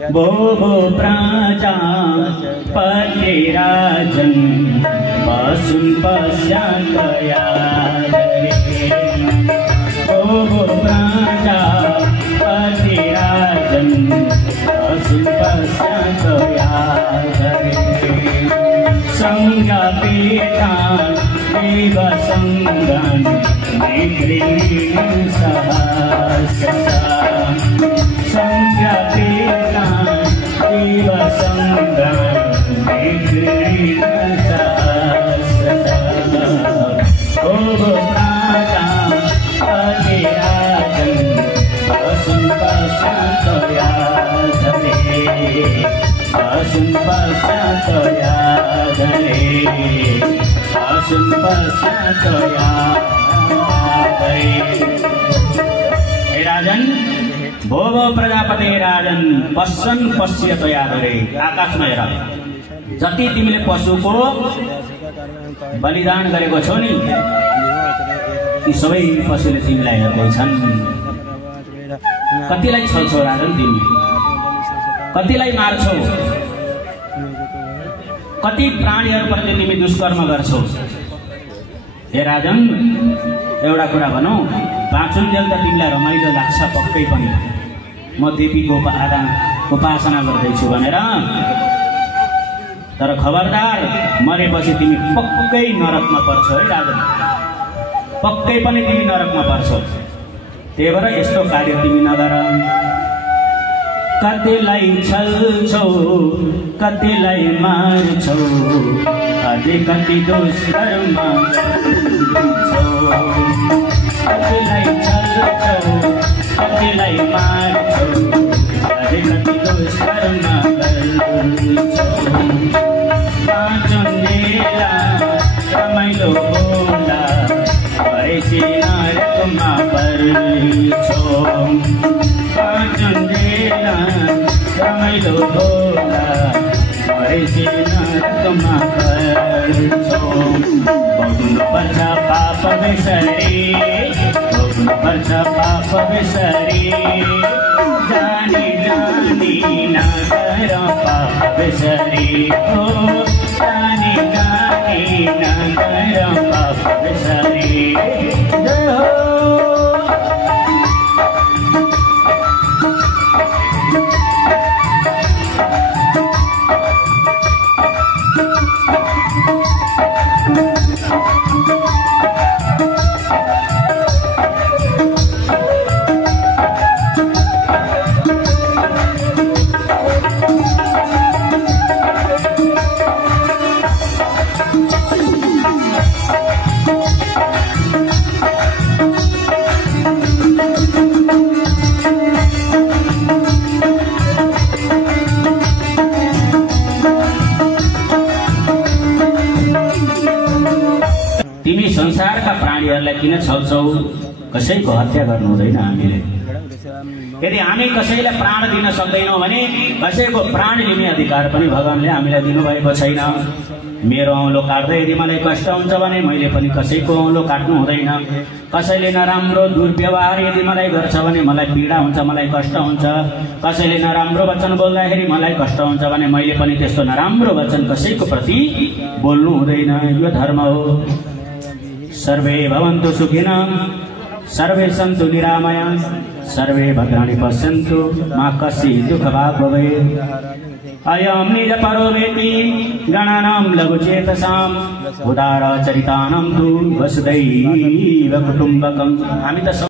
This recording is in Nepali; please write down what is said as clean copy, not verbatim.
भो प्रजापते राजन् पशून् पश्यन्तया भो प्रजापते राजन् पशून् पश्यन्तया संज्ञापेतान् देव संगान् नेत्रेण सहस्रशः संज्ञापेतान् देव संगान् नेत्रेण सहस्रशः भो प्रजापते राजन् पशून् पश्यन्तया पशून् पश्यन्तया पशून् पश्यन्तया हे राजन भो प्रजापते राजन पश्यन् पश्यतया धरे आकाशमा हेर जति तिमीले पशुको बलिदान गरेको छौ नि ती सबै पशुले तिमीलाई हेर्दैछन् कतिलाई छल्छौ राजन तिमी कतिलाई मार्छौ कति प्राणीहरुप्रति तिमी दुष्कर्म गर्छौ हे राजन एउटा कुरा भनौ बाँचुन्जेल त तिमीलाई रमाइलो लाग्छ पक्कै पनि म देवीको उपासना गर्दैछु भनेर तर खबरदार मरेपछि तिमी पक्कै नरकमा पर्छौ है राजन पक्कै पनि तिमी नरकमा पर्छौ त्यही भएर यस्तो कार्य तिमी नगर कतिलाई छल्छौ कतिलाई मार्छौ अझै कति दुष्कर्म गर्छौ कतिलाई छल्छौ कतिलाई मार्छौ अझै कति दुष्कर्म गर्छौ बाँचुन्जेला रमाइलो होला भएपछि नरकमा पर्छौ बाँचुन्जेला रमाइलो होला भएपछि नरकमा पर्छौ भोग्नुपर्छ पाप बेसरी भोग्नुपर्छ पाप बेसरी जानी जानी नगर पाप बेसरी हो जानी जानी नगर पाप बेसरी जय हो तिमी संसारका प्राणीहरूलाई किन छल्छौ कसैको हत्या गर्नु हुँदैन हामीले यदि हामी कसैलाई प्राण दिन सक्दैनौँ भने कसैको प्राण लिने अधिकार पनि भगवानले हामीलाई दिनुभएको छैन मेरो औँलो काट्दै यदि मलाई कष्ट हुन्छ भने मैले पनि कसैको औँलो काट्नु हुँदैन कसैले नराम्रो दुर्व्यवहार यदि मलाई गर्छ भने मलाई पीडा हुन्छ मलाई कष्ट हुन्छ कसैले नराम्रो वचन बोल्दाखेरि मलाई कष्ट हुन्छ भने मैले पनि त्यस्तो नराम्रो वचन कसैको प्रति बोल्नु हुँदैन यो धर्म हो सर्वे भवन्तु सुखिनः सर्वे सन्तु निरामयाः सर्वे भद्राणि पश्यन्तु मा कश्चित् दुःखभाग् भवेत् अयं निजपरो वेति गणानां लघुचेतसाम् उदारचरितानां तु वसुधैव कुटुम्बकम् हामी त